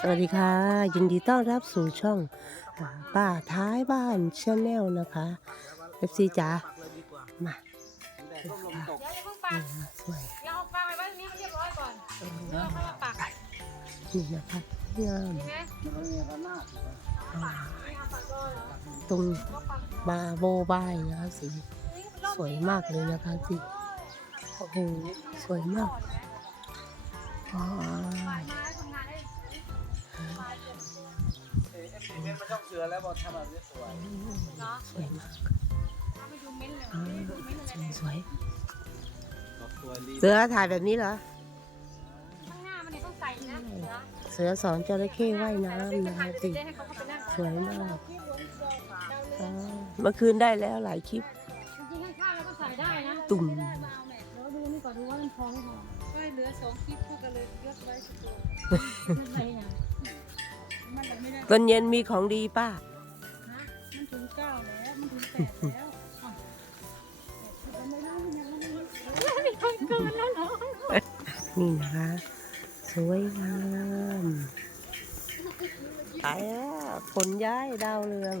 สวัสดีค่ะ ยินดีต้อนรับสู่ช่องป้าท้ายบ้านชาแนลนะคะเอฟซีจ๋ามาเดี๋ยวอย่าเพิ่งปักสวยเดี๋ยวเอาปักไว้ไว้ตรงนี้ให้เรียบร้อยก่อนเดี๋ยวเราค่อยมาปักนี่นะคะงามใช่ไหมอ่านี่เอาปักก่อนเหรอตรงบาโบบายนะคะสีสวยมากเลยนะคะสีโอ้โหสวยมากว้า เอฟซีเมนมันต้องเสือแล้วบอกทำแบบนี้สวย เนาะสวยมากเอาไปดูเม้นท์เลยอ่าดูเม้นท์อะไรเนี่ยสวยบอกสวยรีเสือถ่ายแบบนี้เหรอ ข้างหน้ามันเนี่ยต้องใส่นะเสือเสือสอนจระเข้ว่ายน้ำนะคะสิจะให้เขาเข้าไปนั่งสวยมากอ่าเมื่อคืนได้แล้วหลายคลิป จริงๆข้างๆเราก็ใส่ได้นะตุ่ม เดี๋ยวดูนี่ก่อนดูว่ามันพอไม่พอก็เหลือสองคลิปพวกกันเลยยกไว้สุดตัวมันใส่ยัง มันไม่ได้ตอนเย็นมีของดีป้าฮะมันถึงเก้าแล้ว มันถึงแปดแล้วอะแต่ทำไมเล่ามันยังไม่มีคนเกินแล้วเหรอนี่นะคะ สวยงามไปแล้วขนย้ายดาวเรือง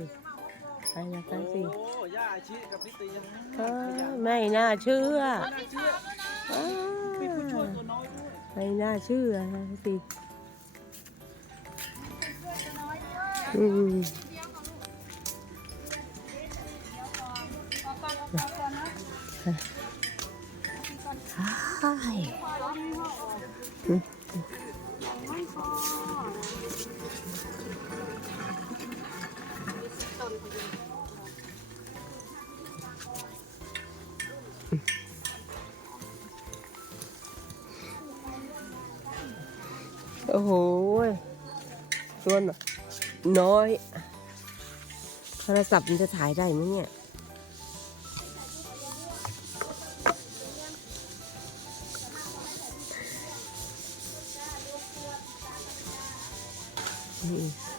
ไปนะคะสิโอ้ย่าอาชีกับนิตยังเออไม่น่าเชื่ออ่ามีผู้ช่วยตัวน้อยด้วยไม่น่าเชื่อนะคะสิ โอ้โหตัวน้อ น้อย โทรศัพท์มันจะถ่ายได้ไหมเนี่ย นี่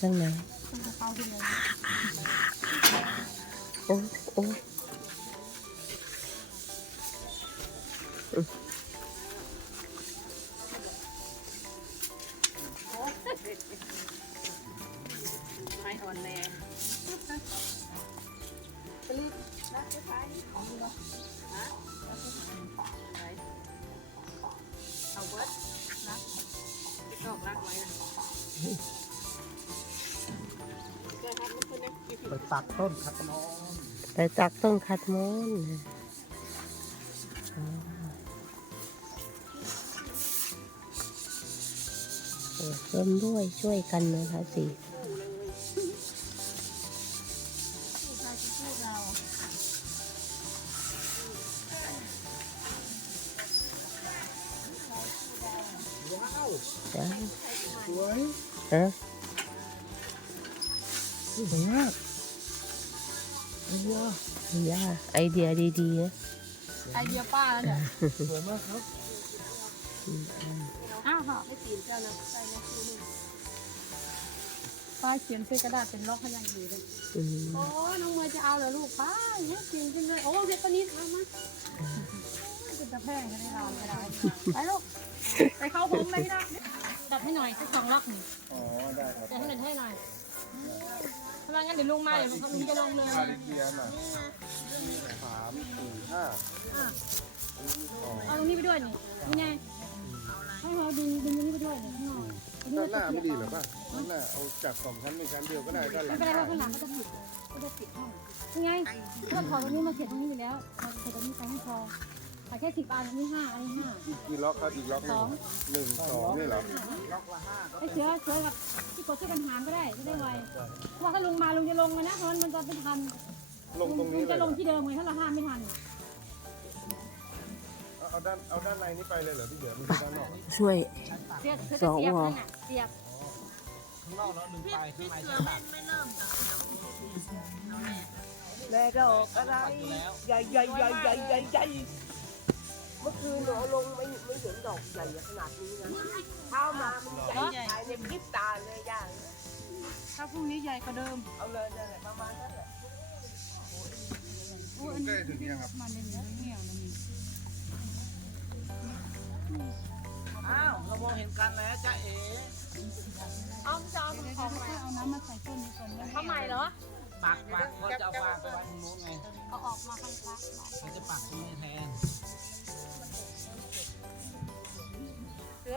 ข้างไหนโอ้โอ้ไม่อ่อนแรงปลีนะสุดท้ายของมึงเห ได้กี่ไปตัดต้นคัดน้องไปตักต้นคัดมอนเออร่วมด้วยช่วยกันนะคะสิผู้ชายที่พูดเราว้าวจ้าสวยฮะสวยมากเฮี ยย่าไอเดียดีๆนะไอเดียป้าแล้วเนี่ยสวยมากครับอ้าวเหรอไม่ตีนเจ้านะใส่นะคือนี่ป้าเขียนเส้นกระดาษเป็นล็อกเขายังอยู่เลยอืมโอ้น้องเมย์จะเอาเหรอลูกป้าเนี่ยเก่งจังเลยโอ้เด็กคนนี้ทำมาเป็นตะแพงกันได้เราไม่ได้ไปลูกไปเข้าผมไม่ได้ดัดให้หน่อยสักสองล็อกหนึ่งอ๋อได้ครับดัดให้หน่อยให้หน่อย ถ้าไมงั้นเดี๋ยวลุงมาเดี๋ยวลุงจะลงเลยคาริเบียนอะสามสี่ห้าเอาตรงนี้ไปด้วยนี่นี่ไงให้เราดึงดึงตรงนี้ไปด้วยนี่ข้างนอกด้านหน้าไม่ดีหรอป่ะด้านหน้าเอาจากสองชั้นเป็นชั้นเดียวก็ได้ด้านหลัไม่เป็นไรเพราะข้างหลังก็จะปิดเลยก็จะปิดห้องนี่ไงเพื่อนขอตรงนี้มาเขียนตรงนี้อยู่แล้วเขียนตรงนี้ไปให้พอ แต่แค่สิบอันอันนี้ห้าอันนี้ห้า อีกกี่ล็อกครับอีกล็อกหนึ่งหนึ่งสองนี่เหรอไอ้เสือเสือกับที่กดช่วยกันหารก็ได้จะได้ไวเพราะว่าถ้าลุงมาลุงจะลงกันนะเพราะมันจะไม่ทันลงตรงนี้ลุเลจะยลงที่เดิมไงถ้าเราห้ามไม่ทันเอาเอาด้านเอาด้านในนี้ไปเลยเหรอพี่เดี๋ยวมันคือด้านนอกช่วย เสือเสือจะเสียบนั่นน่ะเสียบข้างนอกแล้วดึงไปข้างในใช่ไหมแม่ดอกอะไรใหญ่ใหญ่ใหญ่ใหญ่ใหญ่ใหญ่ มื่อคืนหนูเอาลงไม่ไม่เห็นดอกใหญ่ขนาดนี้นะเช้ามามันใหญ่ใหญ่ในพริบตาเลยย่างถ้าพรุ่งนี้ใหญ่กว่าเดิม เอาเลยนั่นแหละประมาณนั้นแหละอู้อันนี้ที่ได้รับมาเนี่ยมันเหี่ยวนะนี่อ้าวเรามองเห็นกันแล้วจ้าเอ๋เอาจะเอาเอาเอาน้ำมาใส่ต้นนี้ก่อนนะทำไมเหรอปักปักเขาจะเอาฟางไปไว้ตรงนู้นไงเอาออกมาข้างล่างเขาจะปักตรงนี้แทน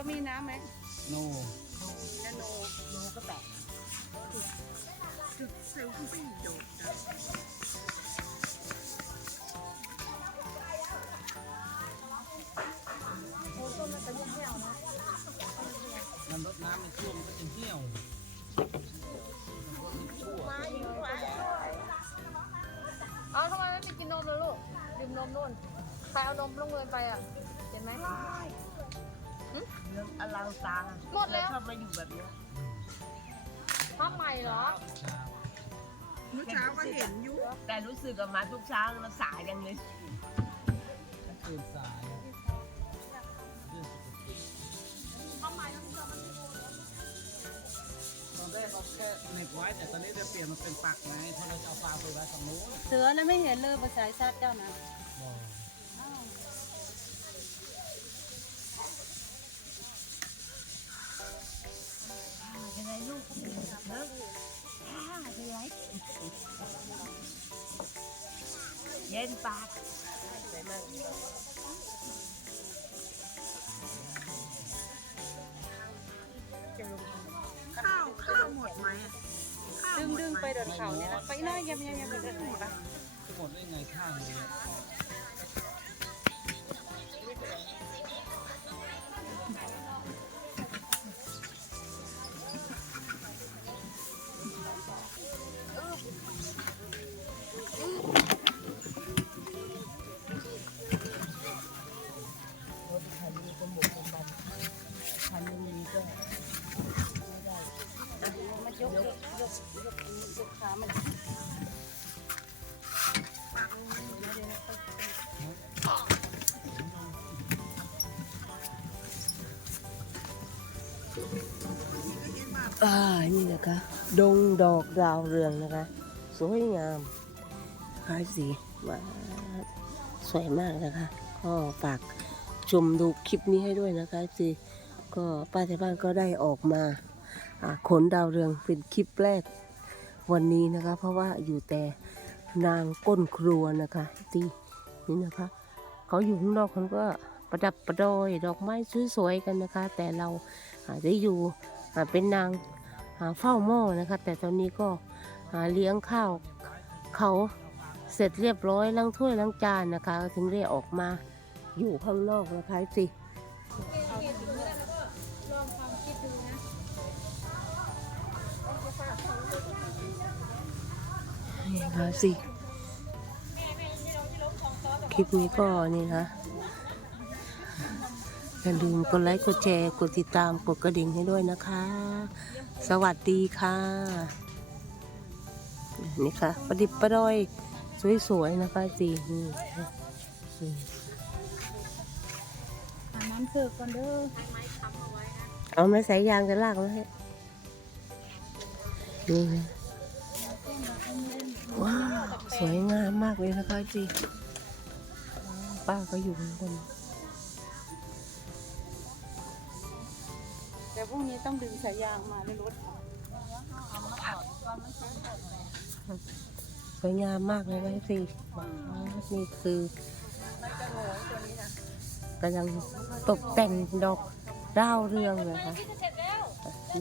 เสือมีน้ำไหมโนนาโนหนูก็แตกเซลฟี่โดดมันรดน้ำในช่วงมันก็จะเหี่ยวเอาทำไมไม่ไปกินนมเลยลูก ดื่มนมนู่น ใครเอานมลงเงินไปอะ เห็นไหม เรื่องอลังตาหมดแล้ว ชอบมาอยู่แบบเนี้ยทำใหม่เหรอ เมื่อเช้าก็เห็นอยู่แต่รู้สึกกับมาทุกเช้าเราสายกันเลยตื่นสายเรื่องปกติทำใหม่แล้วเสือมันตอนแรกเราแค่เหน็บไว้แต่ตอนนี้จะเปลี่ยนมาเป็นปักไงเพราะเราจะเอาฟางไปไว้ตรงนู้น เสือนะไม่เห็นเลยภาษาชาติเจ้านะ เย็นปากสวยมากข้าวข้าวหมดไหมอะข้าวดึงหมดึงหมไปเดินเขาเนี่ยนะไปน้อยยำยำยำไปเดินไหนปะจะหมดได้ไงข้าวเนี่ย กยกยกขามันอ่า นี่นะคะ ดงดอกดาวเรืองนะคะ สวยงามคล้ายสีมาสวยมากนะคะ ก็ฝากชมดูคลิปนี้ให้ด้วยนะคะสิก็ป้าที่บ้านก็ได้ออกมาขนดาวเรืองเป็นคลิปแรก วันนี้นะคะ เพราะว่าอยู่แต่นางก้นครัวนะคะที่นี่นะคะ เขาอยู่ข้างนอกเขาก็ประดับประดอยดอกไม้สวยๆกันนะคะ แต่เราอาได้อยู่เป็นนางาเฝ้าหม้อนะคะ แต่ตอนนี้ก็เลี้ยงข้าวเขาเสร็จเรียบร้อยล้างถ้วยล้างจานนะคะ ถึงได้ออกมาอยู่ข้างนอกนะคะสิ นะคะสิคลิปนี้ก็นี่นะอย่าลืมกดไลค์กดแชร์กดติดตามกดกระดิ่งให้ด้วยนะคะ สวัสดีค่ะ นี่ค่ะ ประดิบประดอย สวยๆนะคะสินี่นี่น้ำเสิร์ฟก่อนเด้อเอาไม้สายยางจะลากมาให้นี่นะ ว้าวสวยงามมากเลยนะคะสิป้าก็อยู่ข้างบนแต่พรุ่งนี้ต้องดึงสายยางมาในรถสวยงามมากเลยนะสิว้าวนี่คือกำลังตกแต่งดอกดาวเรืองนะคะพี่จะเสร็จแล้ว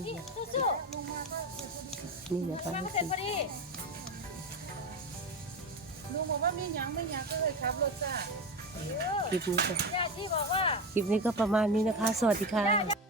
นี่นะสู้นี่นะคะ ลุงบอกว่ามีหยังไม่หยังก็เลยขับรถจ้าคลิปนี้ก็ญาติที่บอกว่า คลิปนี้ก็ประมาณนี้นะคะ สวัสดีค่ะญาติ